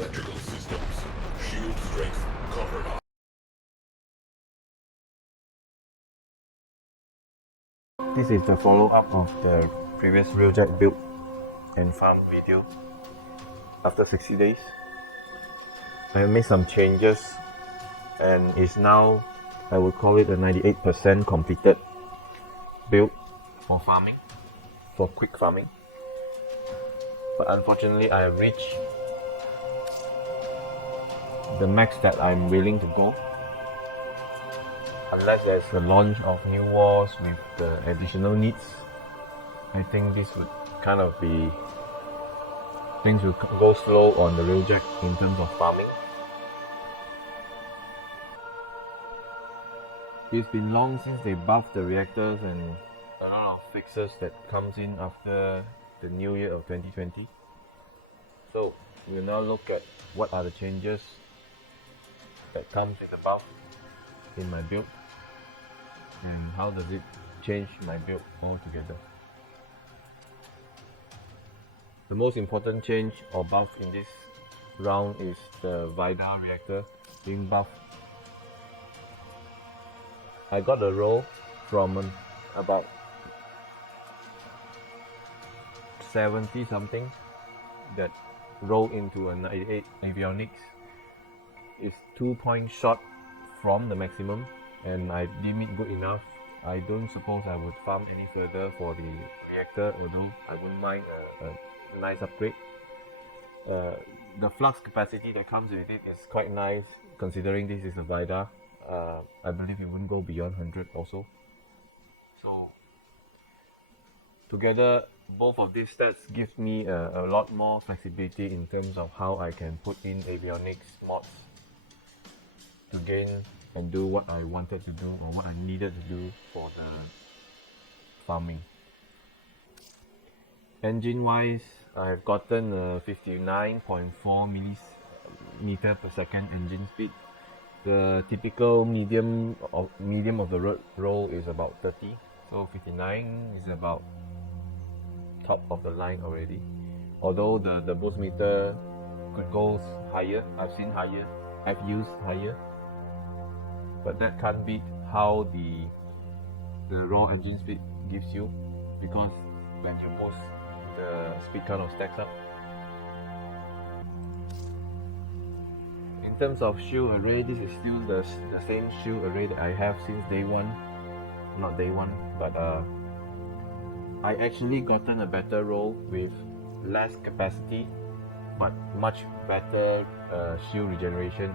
Electrical systems. Shield strength compromised. This is the follow-up of the previous RailJack build and farm video. After 60 days, I made some changes and is now, I would call it a 98% completed build for farming, for quick farming. But unfortunately, I have reached the max that I'm willing to go. Unless there's a launch of new wars with the additional needs, I think this would kind of be, things will go slow on the RailJack in terms of farming. It's been long since they buffed the reactors and a lot of fixes that comes in after the new year of 2020. So we'll now look at what are the changes that comes with the buff in my build and how does it change my build altogether. The most important change or buff in this round is the Vida reactor being buffed. I got a roll from about 70 something that rolled into a 98 avionics. It's 2 points short from the maximum and I deem it good enough. I don't suppose I would farm any further for the reactor, although I wouldn't mind a nice upgrade. The flux capacity that comes with it is quite nice considering this is a Vida. I believe it wouldn't go beyond 100 also. So together, both of these stats gives me a lot more flexibility in terms of how I can put in avionics mods to gain and do what I wanted to do or what I needed to do for the farming. Engine wise, I have gotten a 59.4 millimeter per second engine speed. The typical medium of the roll is about 30, so 59 is about top of the line already. Although the boost meter could go higher, I've seen higher, I've used higher, but that can't beat how the raw engine speed gives you, because when you boost, the speed kind of stacks up. In terms of shield array, this is still the same shield array that I have since day one. Not day one, but I actually gotten a better roll with less capacity but much better shield regeneration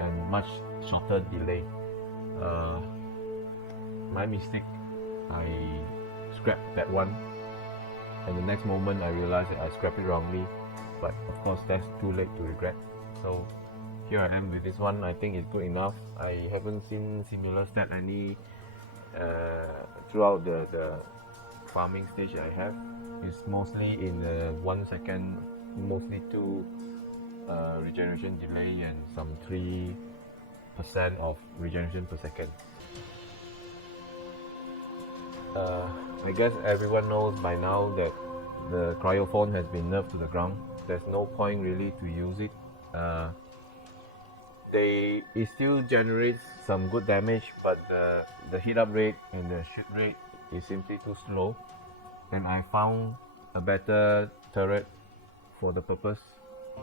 and much shorter delay. My mistake, I scrapped that one and the next moment I realized that I scrapped it wrongly, but of course that's too late to regret. So here I am with this one. I think it's good enough. I haven't seen similar stat any throughout the farming stage I have. It's mostly in the 1 second, mostly 2 regeneration delay and some 3% of regeneration per second. I guess everyone knows by now that the cryophone has been nerfed to the ground. There's no point really to use it. It still generates some good damage, but the heat up rate and the shoot rate is simply too slow, and I found a better turret for the purpose.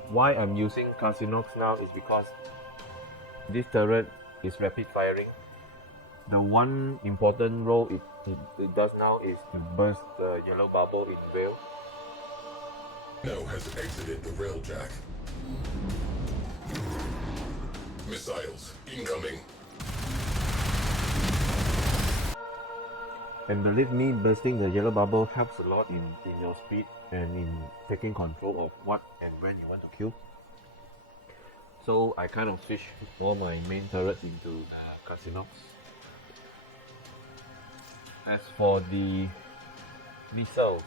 Why I'm using Casinox now is because this turret is rapid firing. The one important role it does now is to burst the yellow bubble in Rail. No has exited the RailJack. Missiles incoming. And believe me, bursting the yellow bubble helps a lot in your speed and in taking control of what and when you want to kill. So I kind of switched all my main turrets into Casinox. As for the missiles,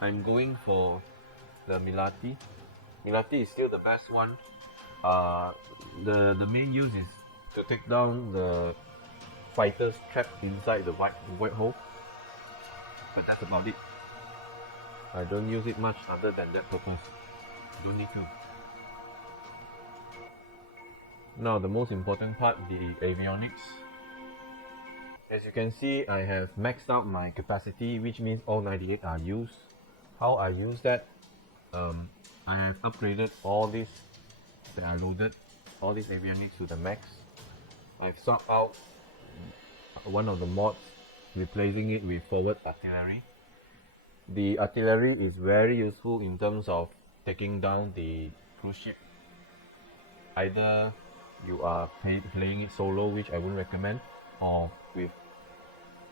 I'm going for the Milati. Milati is still the best one. The main use is to take down the fighters trapped inside the white hole, but that's about it. I don't use it much other than that purpose. Don't need to. Now the most important part, the avionics. As you can see, I have maxed out my capacity, which means all 98 are used. How I use that? I have upgraded all these that are loaded, all these avionics to the max. I've swapped out one of the mods, replacing it with forward artillery. The artillery is very useful in terms of taking down the cruise ship. Either you are playing it solo, which I wouldn't recommend, or with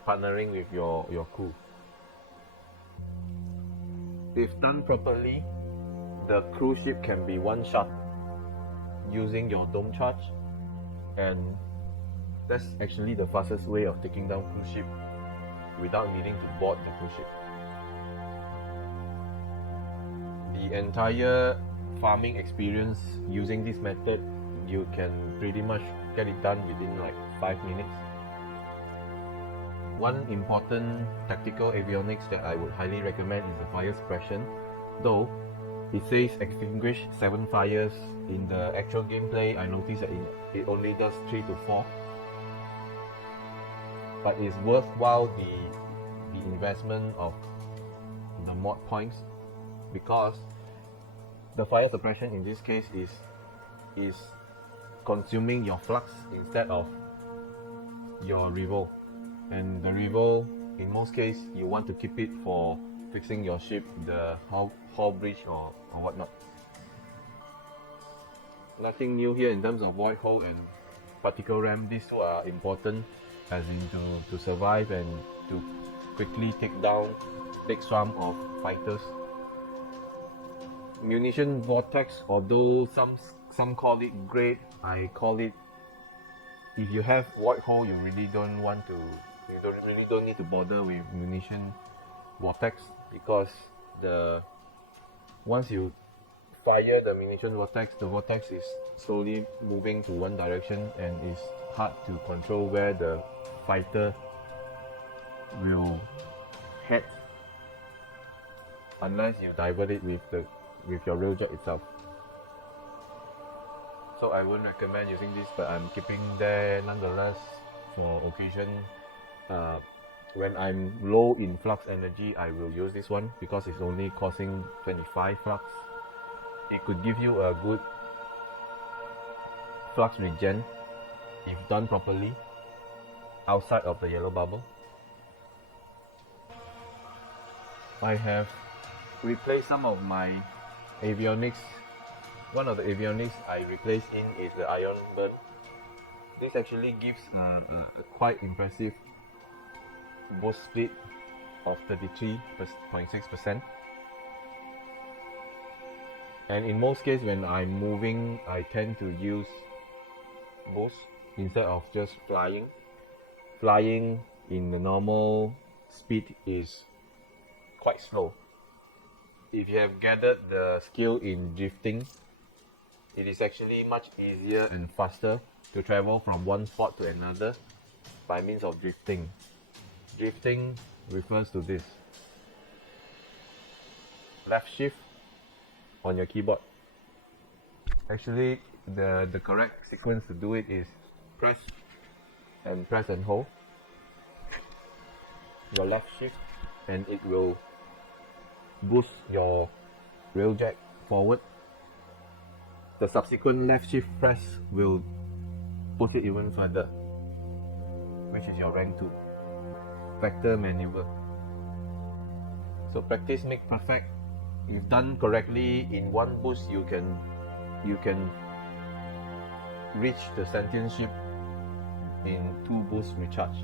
partnering with your crew. If done properly, the cruise ship can be one-shot using your dome charge, and that's actually the fastest way of taking down cruise ship without needing to board the cruise ship. The entire farming experience using this method, you can pretty much get it done within like 5 minutes. One important tactical avionics that I would highly recommend is the fire suppression. Though it says extinguish 7 fires, in the actual gameplay I noticed that it only does 3 to 4. But it's worthwhile the investment of the mod points, because the fire suppression in this case is consuming your flux instead of your revo. And the revo, in most cases, you want to keep it for fixing your ship, the hull breach or whatnot. Nothing new here in terms of void hull and particle ram. These two are important as in to survive and to quickly take down big swarm of fighters. Munition vortex, although some call it great, I call it, if you have void hull, you really don't need to bother with munition vortex, because once you fire the munition vortex, the vortex is slowly moving to one direction and it's hard to control where the fighter will head unless you divert it with your RailJack itself. So I wouldn't recommend using this, but I'm keeping there nonetheless for occasion. When I'm low in flux energy, I will use this one because it's only costing 25 flux. It could give you a good flux regen if done properly outside of the yellow bubble. I have replaced some of my avionics. One of the avionics I replaced in is the ion burn. This actually gives a quite impressive boost speed of 33.6%. And in most cases when I'm moving, I tend to use boost instead of just flying. Flying in the normal speed is quite slow. If you have gathered the skill in drifting, it is actually much easier and faster to travel from one spot to another by means of drifting. Drifting refers to this. Left shift on your keyboard. Actually, the correct sequence to do it is press and hold your left shift, and it will boost your RailJack forward. The subsequent left shift press will push it even further, which is your rank 2 vector maneuver. So practice make perfect. If done correctly, in one boost you can reach the sentient ship in 2 boosts recharge,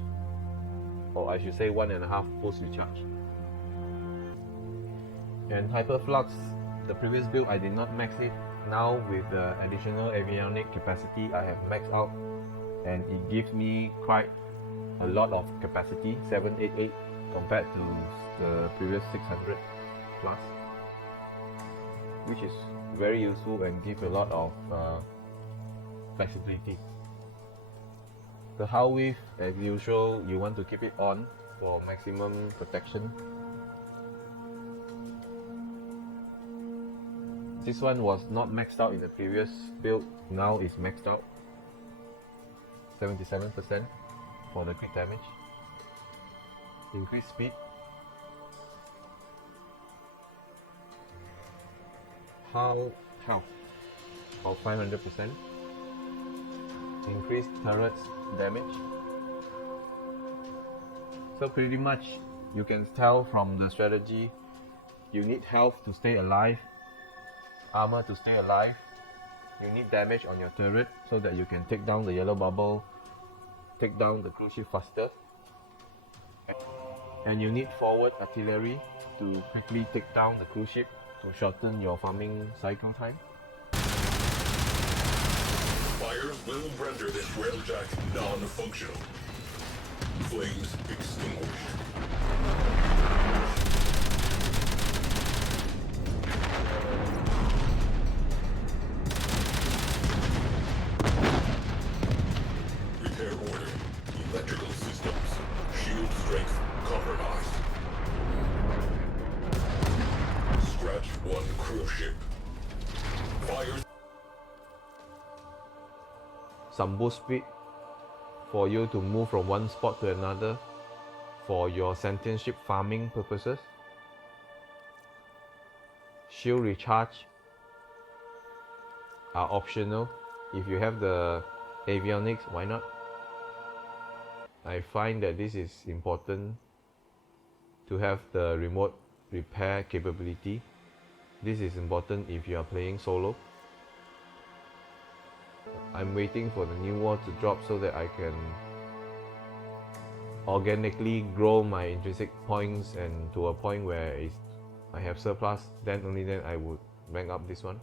or I should say 1.5 boost recharge. And hyperflux, the previous build I did not max it. Now with the additional avionic capacity I have maxed out, and it gives me quite a lot of capacity, 788 compared to the previous 600 plus, which is very useful and gives a lot of flexibility. The hull width, as usual, you want to keep it on for maximum protection. This one was not maxed out in the previous build, now it's maxed out. 77% for the crit damage. Increased speed. Health of 500%. Increased turrets damage. So pretty much you can tell from the strategy, you need health to stay alive, armor to stay alive, you need damage on your turret so that you can take down the yellow bubble, take down the cruise ship faster, and you need forward artillery to quickly take down the cruise ship to shorten your farming cycle time. Fires will render this RailJack non-functional. Flames extinguished. Repair order. Electrical systems. Shield strength compromised. Scratch one cruise ship. Fires. Some boost speed for you to move from one spot to another for your sentient ship farming purposes. Shield recharge are optional. If you have the avionics, why not? I find that this is important to have the remote repair capability. This is important if you are playing solo. I'm waiting for the new wall to drop so that I can organically grow my intrinsic points and to a point where I have surplus, then only then I would rank up this one.